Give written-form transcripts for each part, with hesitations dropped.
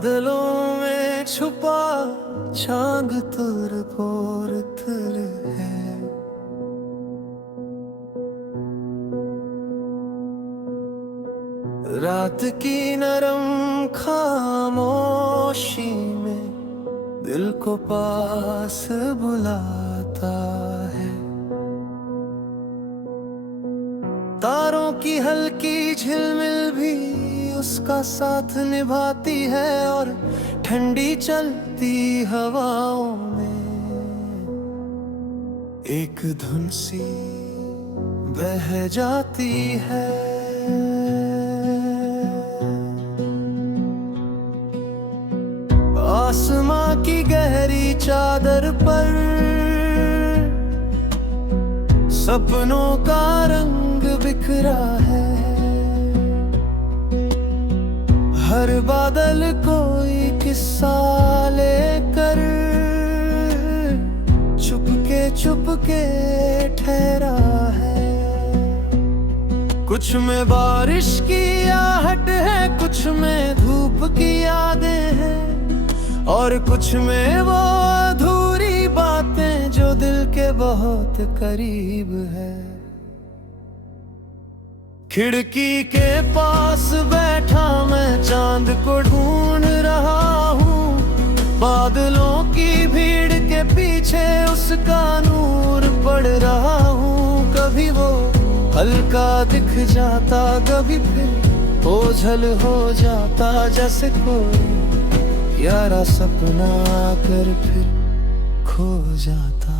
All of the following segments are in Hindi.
बादलों में छुपा चांद तुर पोर तुर है। रात की नरम खामोशी में दिल को पास बुलाता है। तारों की हल्की झिलमिल भी उसका साथ निभाती है और ठंडी चलती हवाओं में एक धुन सी बह जाती है। आसमां की गहरी चादर पर सपनों का रंग बिखरा है। हर बादल कोई किस्सा लेकर चुपके ठहरा है। कुछ में बारिश की आहट है, कुछ में धूप की यादें हैं और कुछ में वो अधूरी बातें जो दिल के बहुत करीब है। खिड़की के पास बैठा मैं चांद को ढूंढ रहा हूँ। बादलों की भीड़ के पीछे उसका नूर पड़ रहा हूँ। कभी वो हल्का दिख जाता, कभी फिर ओझल हो जाता, जैसे कोई यारा सपना आकर फिर खो जाता।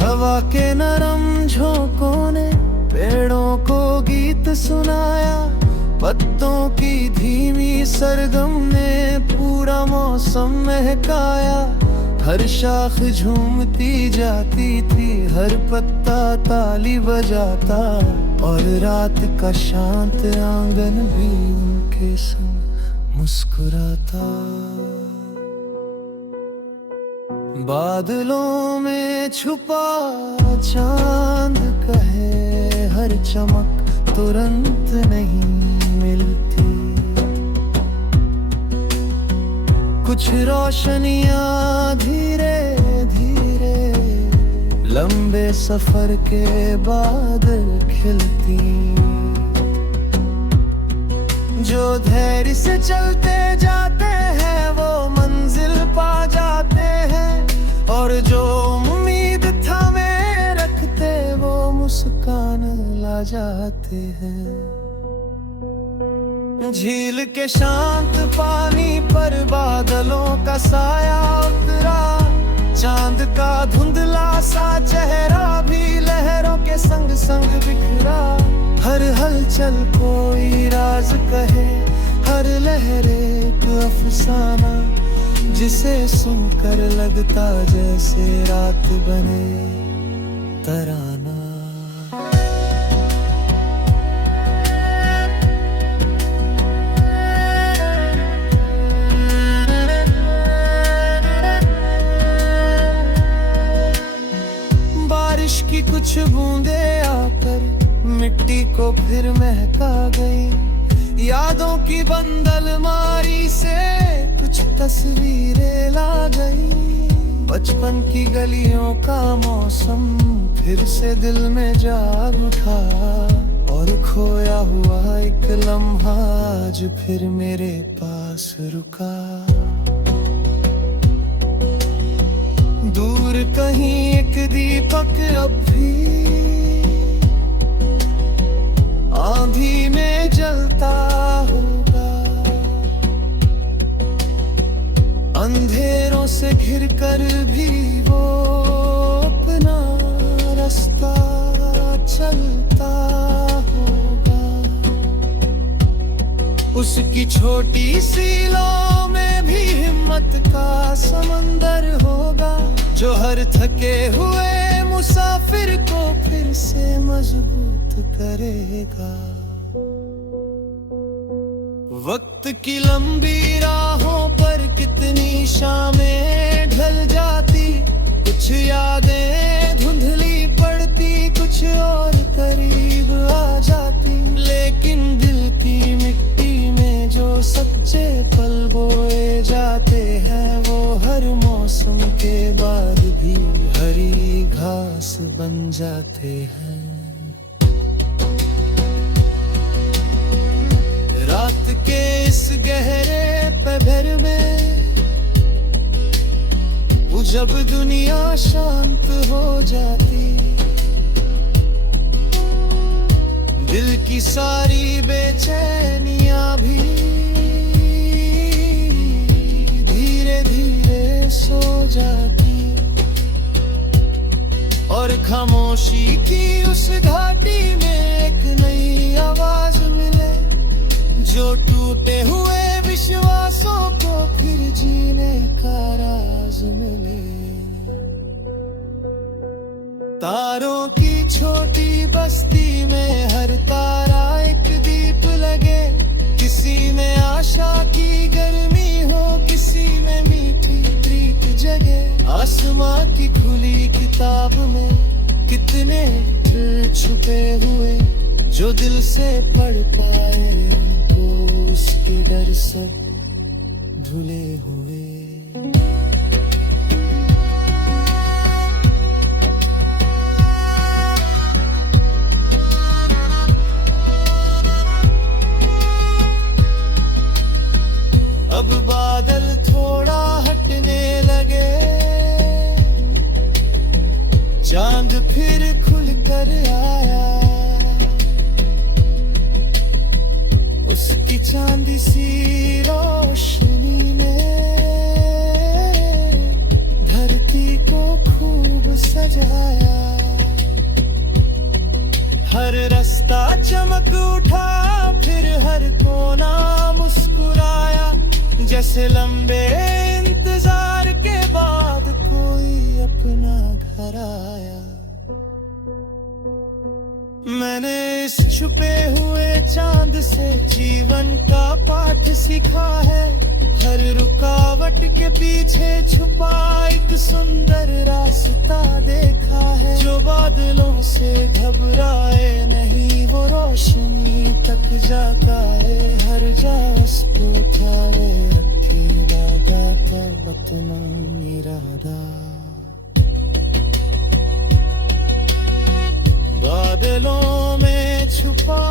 हवा के नरम झोंकों ने पेड़ों को गीत सुनाया। पत्तों की धीमी सरगम ने पूरा मौसम महकाया। हर शाख झूमती जाती थी, हर पत्ता ताली बजाता और रात का शांत आंगन भी उनके संग मुस्कुराता। बादलों में छुपा चांद कहे हर चमक तुरंत नहीं मिलती। कुछ रोशनियां धीरे धीरे लंबे सफर के बाद खिलती। जो धैर्य से चलते जाते हैं वो मंजिल पा जाते हैं और जो उम्मीद थामे रखते वो मुस्कान ला जाते हैं। झील के शांत पानी पर बादलों का साया उतरा। चांद का धुंधला सा चेहरा भी लहरों के संग संग बिखरा। हर हलचल कोई राज कहे, हर लहर एक अफसाना, जिसे सुनकर लगता जैसे रात बने तराना। बारिश की कुछ बूंदें आकर मिट्टी को फिर महका गई। यादों की बंदल मारी से कुछ तस्वीरें ला गई। बचपन की गलियों का मौसम फिर से दिल में जाग उठा और खोया हुआ एक लम्हा आज फिर मेरे पास रुका। दूर कहीं एक दीपक अब भी आंधी में जलता होगा। अंधेरों से घिरकर भी वो अपना रास्ता चलता होगा। उसकी छोटी सी लौ में भी हिम्मत का समंदर होगा, जो हर थके हुए मुसाफिर को फिर से मजबूत करेगा। वक्त की लंबी राहों पर कितनी शामें ढल जाती, कुछ यादें धुंधली पड़ती, कुछ और जाते हैं। रात के इस गहरे पहर में जब दुनिया शांत हो जाती, दिल की सारी बेचैनियां भी धीरे धीरे सो जाती, और खामोशी की उस घाटी में एक नई आवाज मिले, जो टूटे हुए विश्वासों को फिर जीने का राज मिले। तारों की छोटी बस्ती में हर तारा एक दीप लगे, किसी में आशा की गर्मी हो, किसी में मीठी प्रीत जगे। आसमां की खुली किताब में कितने दिल छुपे हुए, जो दिल से पढ़ पाए उनको उसके डर सब धुले हुए। अब बादल थोड़ा हटने लगे, चांद फिर खुल कर आया, उसकी चांदी सी रोशनी ने धरती को खूब सजाया। हर रास्ता चमक उठा, फिर हर कोना मुस्कुराया, जैसे लंबे इंतजार के बाद कोई अपना घर आया। मैंने इस छुपे हुए चांद से जीवन का पाठ सीखा है, हर रुकावट के पीछे छुपा एक सुंदर रास्ता देखा है। जो बादलों से घबराए नहीं, वो रोशनी तक जाता है, हर जा उसको उठाए रखी वादा का बतना इरादा। बादलों में छुपा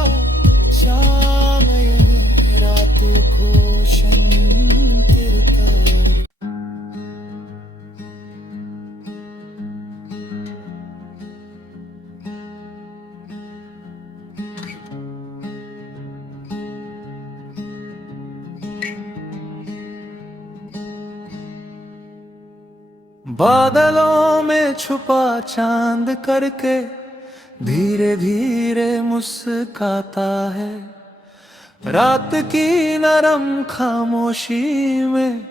शाम यही रात को शंतिर कर। बादलों में छुपा चांद करके धीरे धीरे मुस्काता है, रात की नरम खामोशी में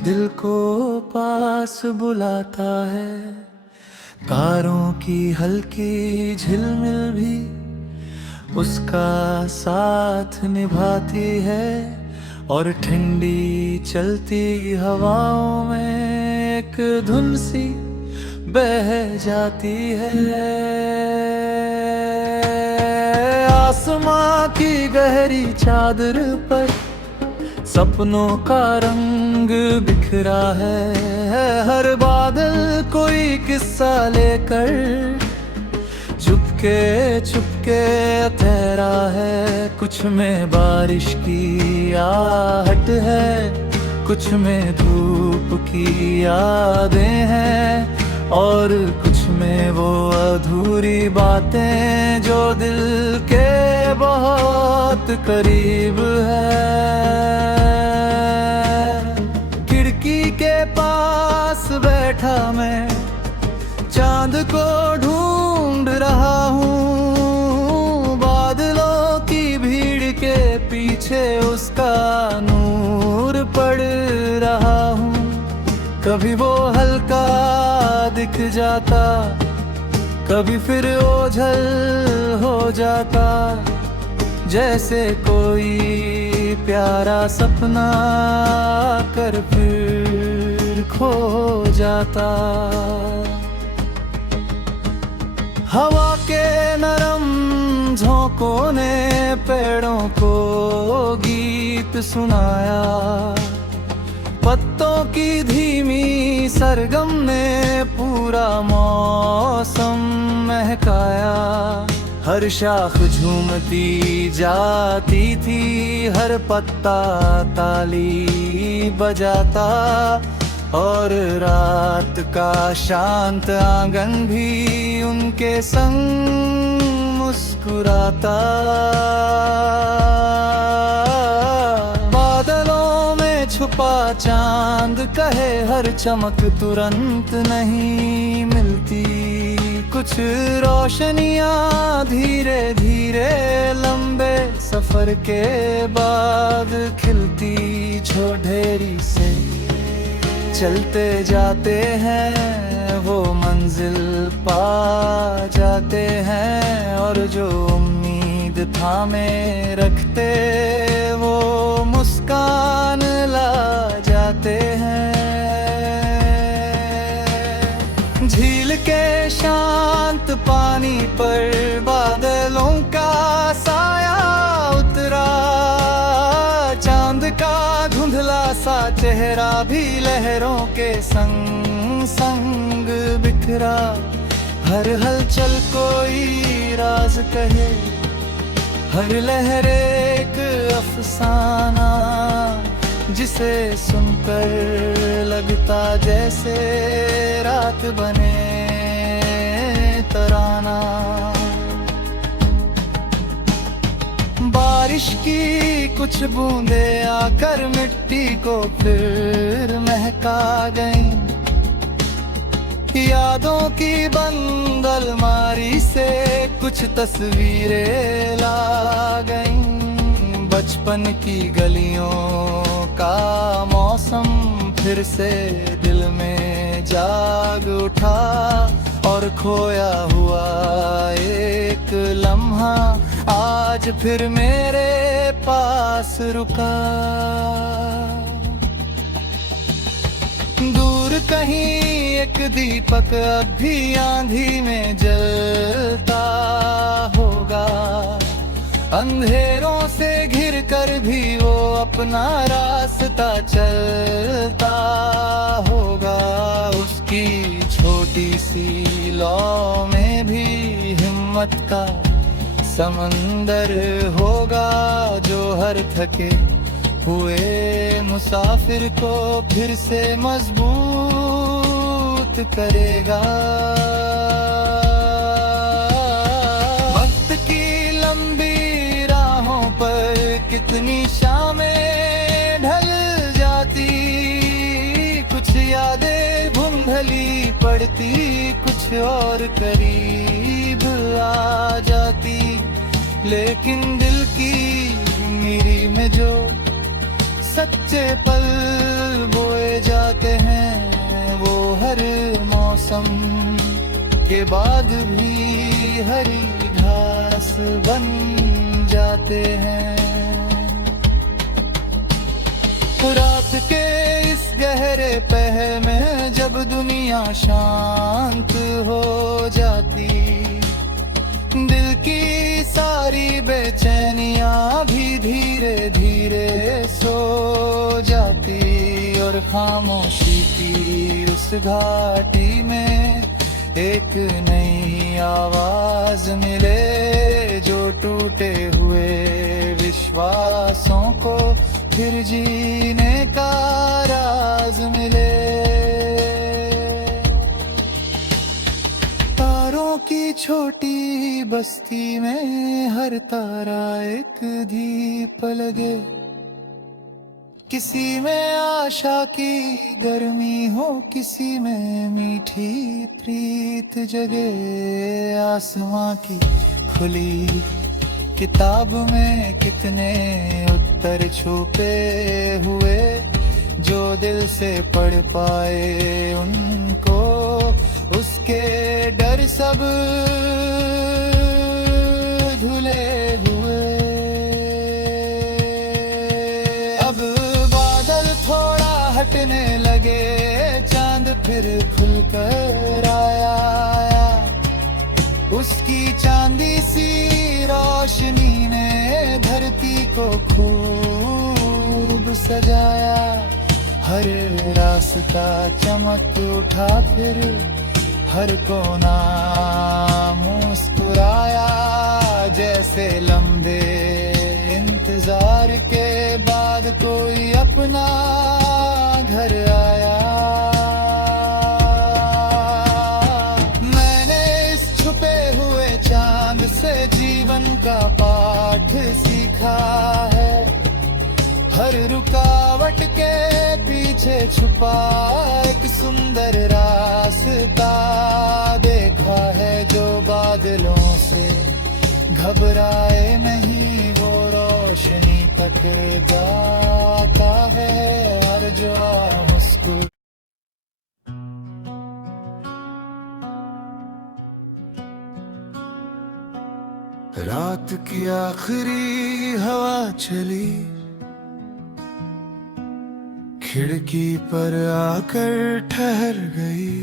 दिल को पास बुलाता है। तारों की हल्की झिलमिल भी उसका साथ निभाती है, और ठंडी चलती हवाओं में एक धुन सी बह जाती है। आसमां की गहरी चादर पर सपनों का रंग बिखरा है, हर बादल कोई किस्सा लेकर चुपके चुपके तैरा है। कुछ में बारिश की आहट है, कुछ में धूप की यादें हैं, और कुछ में वो अधूरी बातें जो दिल के बहुत करीब है। खिड़की के पास बैठा मैं चांद को ढूंढ रहा हूँ, बादलों की भीड़ के पीछे उसका नूर पड़ रहा हूँ। कभी वो हल्का दिख जाता, कभी फिर ओझल हो जाता, जैसे कोई प्यारा सपना कर फिर खो जाता। हवा के नरम झोंकों ने पेड़ों को गीत सुनाया, पत्तों की धीमी सरगम ने पूरा मौसम महकाया। हर शाख झूमती जाती थी, हर पत्ता ताली बजाता, और रात का शांत आंगन भी उनके संग मुस्कुराता। बादलों में छुपा चांद कहे हर चमक तुरंत नहीं मिलती, कुछ रोशनियां धीरे धीरे लंबे सफर के बाद खिलती। जो ढेरी से चलते जाते हैं वो मंजिल पा जाते हैं, और जो उम्मीद थामे रखते वो मुस्कान ला जाते हैं। झील के शांत पानी पर बादलों का साया उतरा, चांद का धुंधला सा चेहरा भी लहरों के संग संग बिखरा। हर हलचल कोई राज कहे, हर लहर एक अफसाना, जिसे सुनकर लगता जैसे रात बने तराना। बारिश की कुछ बूंदे आकर मिट्टी को फिर महका गईं, यादों की बंद अलमारी से कुछ तस्वीरें ला गईं। बचपन की गलियों का मौसम फिर से दिल में जाग उठा, और खोया हुआ एक लम्हा आज फिर मेरे पास रुका। दूर कहीं एक दीपक अब भी आंधी में जलता होगा, अंधेरों से घिर कर भी वो अपना रास्ता चलता होगा। उसकी छोटी सी लौ में भी हिम्मत का समंदर होगा, जो हर थके हुए मुसाफिर को फिर से मजबूत करेगा। वक्त की लंबी राहों पर कितनी शामें ढल जाती, कुछ यादें धुंधली पड़ती, कुछ और करीब आ जाती। लेकिन दिल की मीरी में जो सच्चे पल बोए जाते हैं, वो हर मौसम के बाद भी हरी घास बन जाते हैं। रात के इस गहरे पहर में जब दुनिया शांत हो जाती, दिल की सारी बेचैनियां भी धीरे धीरे सो जाती, और खामोशी की उस घाटी में एक नई आवाज मिले, जो टूटे हुए विश्वासों को फिर जीने का राज मिले। तारों की छोटी बस्ती में हर तारा एक दीप लगे, किसी में आशा की गर्मी हो, किसी में मीठी प्रीत जगे। आसमां की खुली किताब में कितने उत्तर छुपे हुए, जो दिल से पढ़ पाए उनको उसके डर सब धुले हुए। अब बादल थोड़ा हटने लगे, चांद फिर खुलकर आया, उसकी चांदी सी रोशनी ने धरती को खूब सजाया। हर रास्ता चमक उठा, फिर हर कोना मुस्कुराया, जैसे लंबे इंतजार के बाद कोई अपना घर आया। मैंने इस छुपे हुए चांद से जीवन का पाठ सीखा है, हर रुकावट के पीछे छुपा एक सुंदर रास्ता देखा है, जो बादलों से घबराए नहीं, वो रोशनी तक जाता है, हर जो मुस्कुरा। रात की आखिरी हवा चली, खिड़की पर आकर ठहर गई,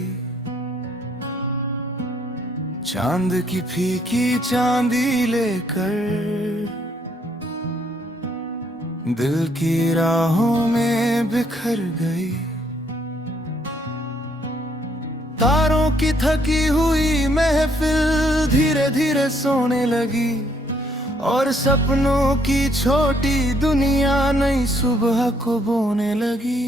चांद की फीकी चांदी लेकर दिल की राहों में बिखर गई। तारों की थकी हुई महफिल धीरे धीरे सोने लगी, और सपनों की छोटी दुनिया नई सुबह को बोने लगी।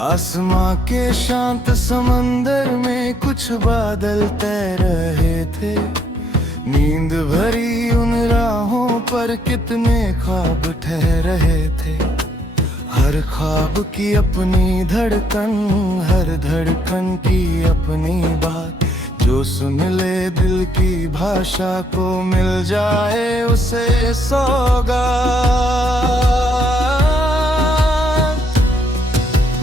आसमां के शांत समंदर में कुछ बादल तैर रहे थे, नींद भरी उन राहों पर कितने ख्वाब ठहर रहे थे, हर ख्वाब की अपनी धड़कन, हर धड़कन की अपनी बात, जो सुन ले दिल की भाषा को मिल जाए उसे सौगात।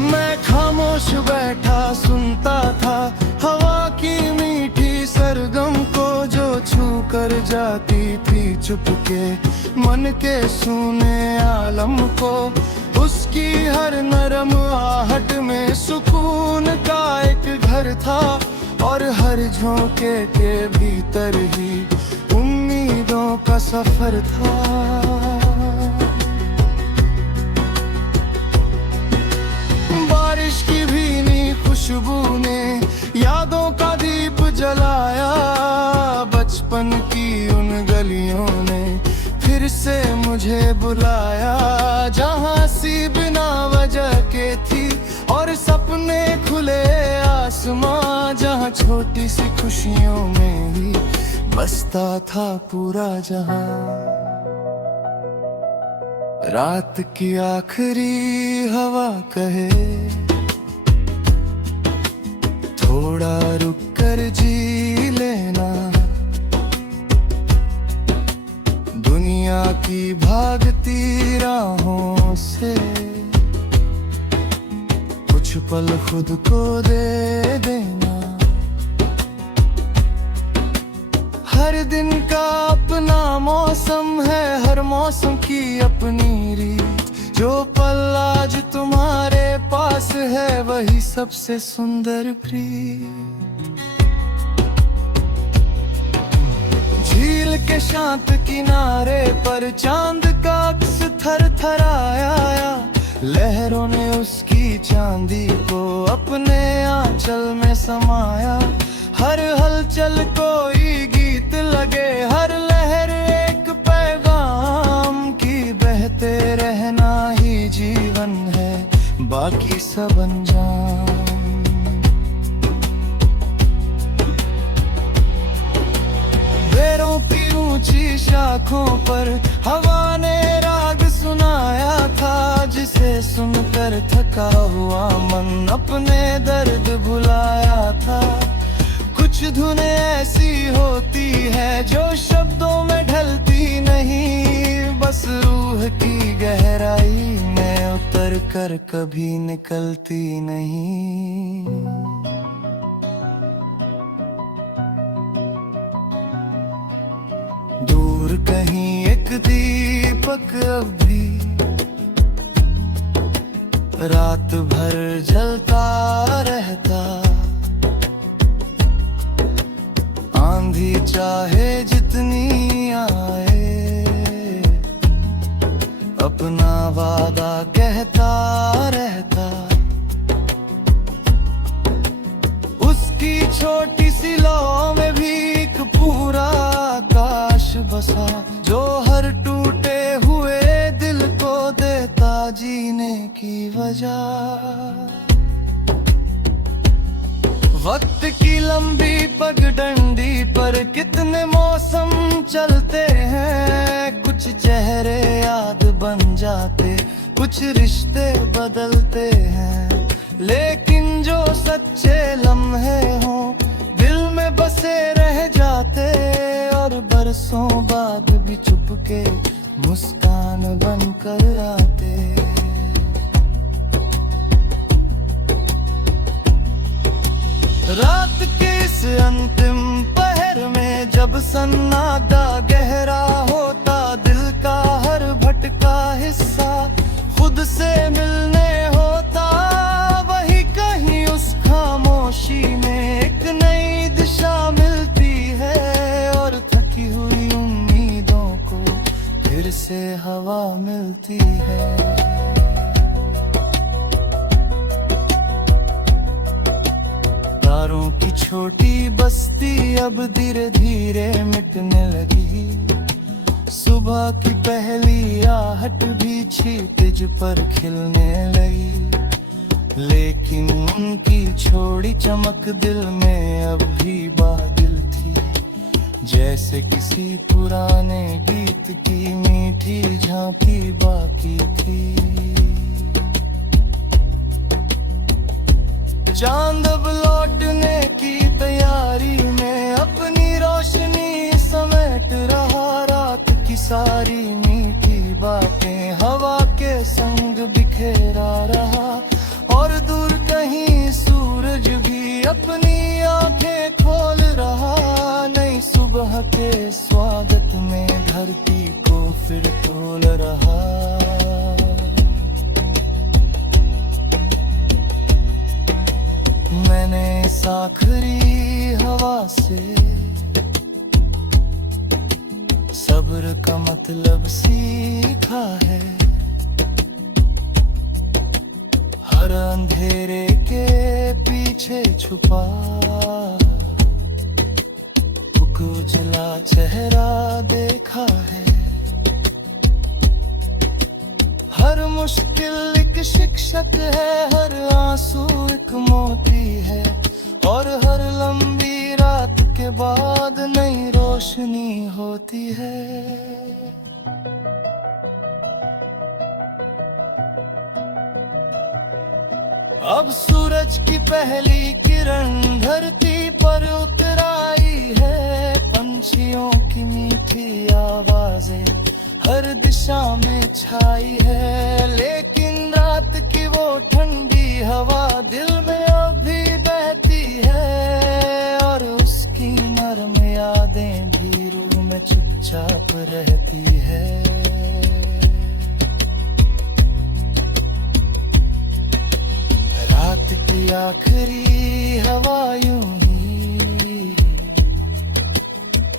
मैं खामोश बैठा सुनता था हवा की मीठी सरगम को, जो छू कर जाती थी चुपके मन के सूने आलम को, उसकी हर नरम आहट में सुकून का एक घर था, और हर झोंके के भीतर ही उम्मीदों का सफर था। बारिश की भीनी खुशबू ने यादों का दीप जलाया, बचपन की उन गलियों ने फिर से मुझे बुलाया, जहाँ सी बिना वजह के थी और सपने खुले आसमां, जहाँ छोटी सी खुशियों में ही बसता था पूरा जहां। रात की आखिरी हवा कहे थोड़ा रुक कर जी लेना, दुनिया की भागती राहों से कुछ पल खुद को दे देना। हर दिन का अपना मौसम है, हर मौसम की अपनी रीत, जो पल आज तुम्हारे पास है वही सबसे सुंदर प्रीत। झील के शांत किनारे पर चांद का अक्स थर थर आया, लहरों ने उसकी चांदी को अपने आंचल में समाया, हर हलचल कोई गीत लगे, हर लहर एक पैगाम की, बहते रहना ही जीवन है बाकी सब अनजान। बेरों की ऊंची शाखों पर हवा ने राग सुनाया था, जिसे सुनकर थका हुआ मन अपने दर्द भुलाया था। कुछ धुनें ऐसी होती है जो शब्दों में ढलती नहीं, बस रूह की गहराई में उतर कर कभी निकलती नहीं। दूर कहीं एक दीपक अब भी रात भर जलता रहता, आंधी चाहे जितनी आए अपना वादा कहता रहता। उसकी छोटी सी लौ में भी एक पूरा आकाश बसा, जो हर टूटे हुए दिल को देता जीने की वजह। वक्त की लंबी पगडंडी पर कितने मौसम चलते हैं, कुछ चेहरे याद बन जाते, कुछ रिश्ते बदलते हैं, लेकिन जो सच्चे लम्हे हों दिल में बसे रह जाते, और बरसों बाद भी चुपके मुस्कान बनकर आते। रात के इस अंतिम पहर में जब सन्नाटा गहरा होता, दिल का हर भटका हिस्सा खुद से मिलने होता, वही कहीं उस खामोशी में एक नई दिशा मिलती है, और थकी हुई उम्मीदों को फिर से हवा मिलती है। तारों की छोटी बस्ती अब धीरे धीरे मिटने लगी, सुबह की पहली आहट भी क्षितिज पर खिलने लगी, लेकिन उनकी छोड़ी चमक दिल में अब भी बादल थी, जैसे किसी पुराने गीत की मीठी झांकी बाकी थी। चांद अब लौटने की तैयारी में अपनी रोशनी समेट रहा, रात की सारी मीठी बातें हवा के संग बिखेरा रहा, और दूर कहीं सूरज भी अपनी आंखें खोल रहा, नई सुबह के स्वागत में धरती को फिर तोल रहा। मैंने इस आखिरी हवा से सब्र का मतलब सीखा है, हर अंधेरे के पीछे छुपा एक उजला चेहरा देखा है, हर मुश्किल एक शिक्षक है, हर आंसू एक मोती है, और हर लंबी रात के बाद नई रोशनी होती है। अब सूरज की पहली किरण धरती पर उतर आई है, पंछियों की मीठी आवाजें हर दिशा में छाई है, लेकिन रात की वो ठंडी हवा दिल में अभी बहती है, और उसकी नरम यादें भी रूह में चुपचाप रहती है। रात की आखिरी हवा यूं ही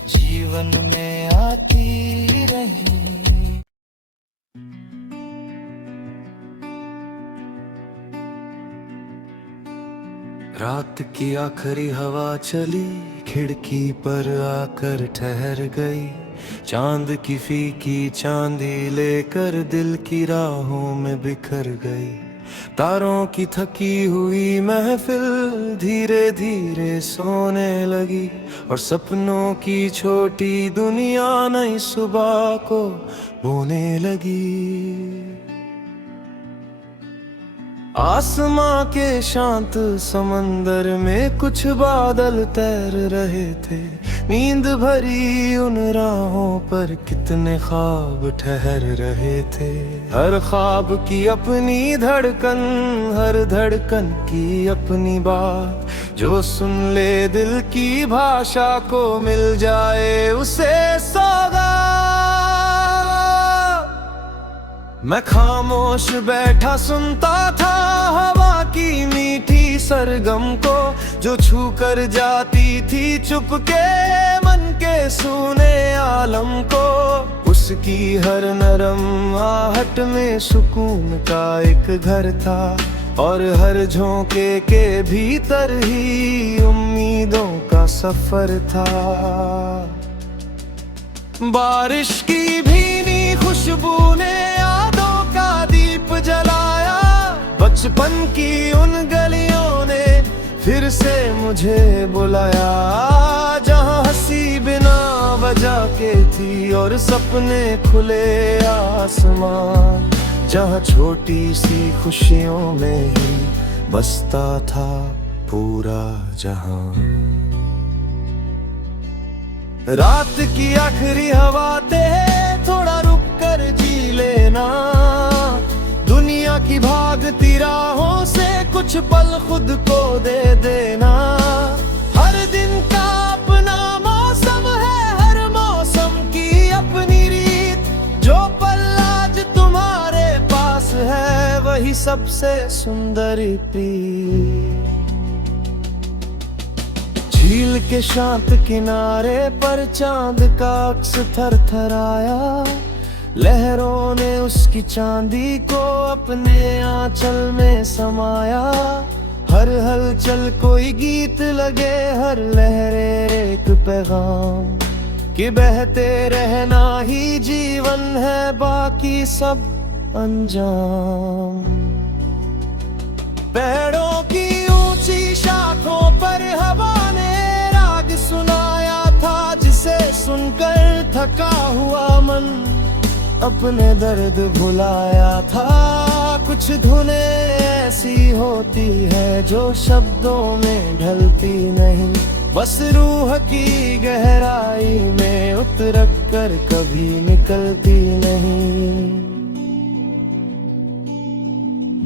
जीवन में आती रही। रात की आखिरी हवा चली, खिड़की पर आकर ठहर गई, चांद की फीकी चांदी लेकर दिल की राहों में बिखर गई। तारों की थकी हुई महफिल धीरे धीरे सोने लगी, और सपनों की छोटी दुनिया नई सुबह को बोने लगी। आसमां के शांत समंदर में कुछ बादल तैर रहे थे, नींद भरी उन राहों पर कितने ख्वाब ठहर रहे थे। हर ख्वाब की अपनी धड़कन, हर धड़कन की अपनी बात, जो सुन ले दिल की भाषा को मिल जाए उसे सौगात। मैं खामोश बैठा सुनता था हवा की मीठी सरगम को, जो छू कर जाती थी चुपके मन के सूने आलम को। उस उसकी हर नरम आहट में सुकून का एक घर था, और हर झोंके के भीतर ही उम्मीदों का सफर था। बारिश की भीनी खुशबू ने यादों का दीप जलाया, बचपन की उन गलियों ने फिर से मुझे बुलाया, जहाँ हंसी बिना वजह के थी और सपने खुले आसमान, जहाँ छोटी सी खुशियों में ही बसता था पूरा जहां। रात की आखिरी हवा दे थोड़ा रुक कर जी लेना, दुनिया की भागती राहों से कुछ पल खुद को दे देना। हर दिन का अपना मौसम है, हर मौसम की अपनी रीत, जो पल आज तुम्हारे पास है वही सबसे सुंदर प्रीत। झील के शांत किनारे पर चांद का अक्स थरथराया, लहरों ने उसकी चांदी को अपने आंचल में समाया। हर हलचल कोई गीत लगे, हर लहरे एक पैगाम, कि बहते रहना ही जीवन है, बाकी सब अंजाम। पेड़ों की ऊंची शाखों पर हवा ने राग सुनाया था, जिसे सुनकर थका हुआ मन अपने दर्द भुलाया था। कुछ धुनें ऐसी होती है जो शब्दों में ढलती नहीं, बस रूह की गहराई में उतर कर कभी निकलती नहीं।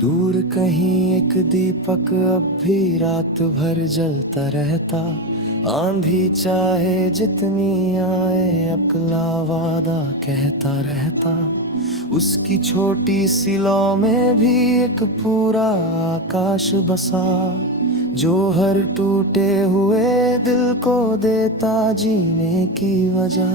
दूर कहीं एक दीपक अब भी रात भर जलता रहता, आंधी चाहे जितनी आए अगला वादा कहता रहता। उसकी छोटी सी लौ में भी एक पूरा आकाश बसा, जो हर टूटे हुए दिल को देता जीने की वजह।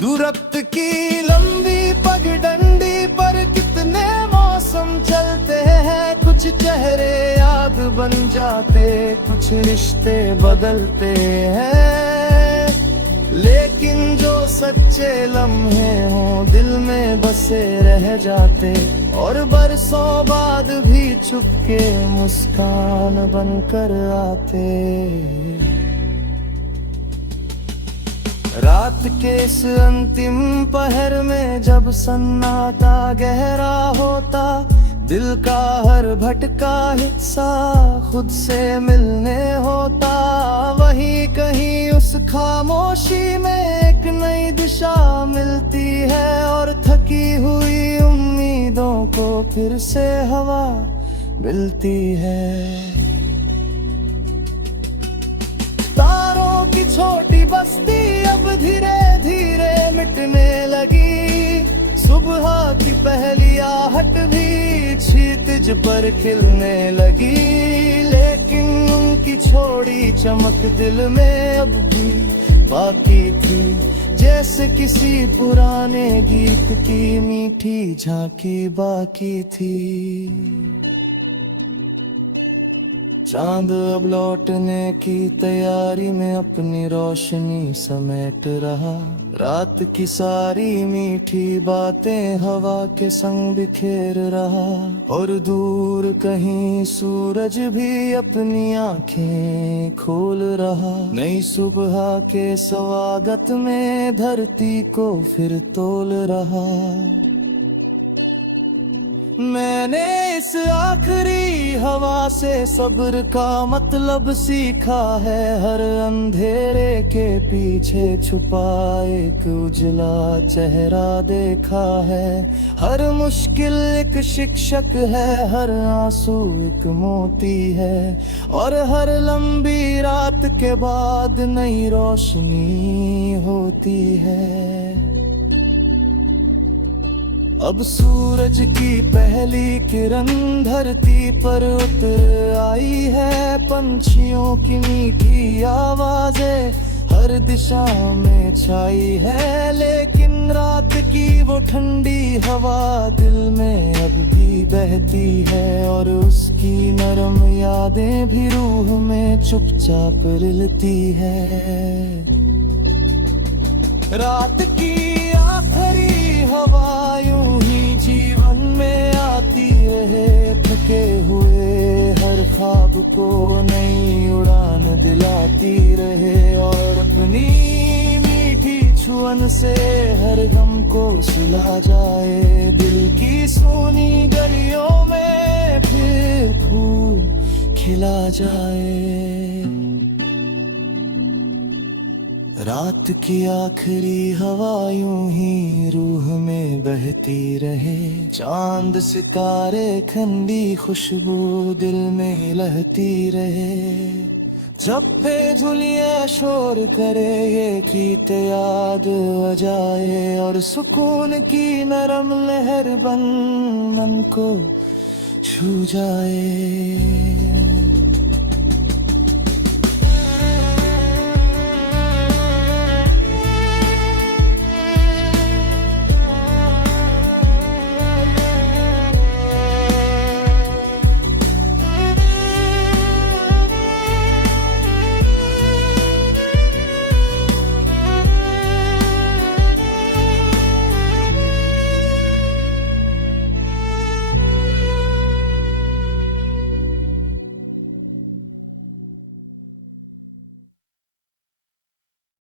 दूरत्व की लंबी पगडंडी पर कितने मौसम चलते हैं, कुछ चेहरे याद बन जाते, कुछ रिश्ते बदलते हैं, लेकिन जो सच्चे लम्हे हों दिल में बसे रह जाते, और बरसों बाद भी चुपके मुस्कान बनकर आते। रात के इस अंतिम पहर में जब सन्नाटा गहरा होता, दिल का हर भटका हिस्सा खुद से मिलने होता। वहीं कहीं उस खामोशी में एक नई दिशा मिलती है, और थकी हुई उम्मीदों को फिर से हवा मिलती है। तारों की छोटी बस्ती अब धीरे धीरे मिटने लगी, सुबह की पहली आहट भी क्षितिज पर खिलने लगी, लेकिन उनकी छोड़ी चमक दिल में अब भी बाकी थी, जैसे किसी पुराने गीत की मीठी झांकी बाकी थी। चांद अब लौटने की तैयारी में अपनी रोशनी समेट रहा, रात की सारी मीठी बातें हवा के संग बिखेर रहा, और दूर कहीं सूरज भी अपनी आंखें खोल रहा। नई सुबह के स्वागत में धरती को फिर तोल रहा। मैंने इस आखिरी हवा से सब्र का मतलब सीखा है, हर अंधेरे के पीछे छुपा एक उजला चेहरा देखा है। हर मुश्किल एक शिक्षक है, हर आंसू एक मोती है, और हर लंबी रात के बाद नई रोशनी होती है। अब सूरज की पहली किरण धरती पर उतर आई है, पंछियों की मीठी आवाजें हर हर दिशा में छाई है, लेकिन रात की वो ठंडी हवा दिल में अब भी बहती है, और उसकी नरम यादें भी रूह में चुपचाप रिलती है। रात की आखिरी हवा यूं ही जीवन में आती रहे, थके हुए हर ख्वाब को नई उड़ान दिलाती रहे, और अपनी मीठी छुअन से हर गम को सुला जाए। दिल की सोनी गलियों में फिर फूल खिला जाए। रात की आखिरी हवा यूं ही रूह में बहती रहे, चांद सितारे ठंडी खुशबू दिल में लहती रहे। जब पे धुलिया शोर करे ये गीत याद आ जाए, और सुकून की नरम लहर बन मन को छू जाए।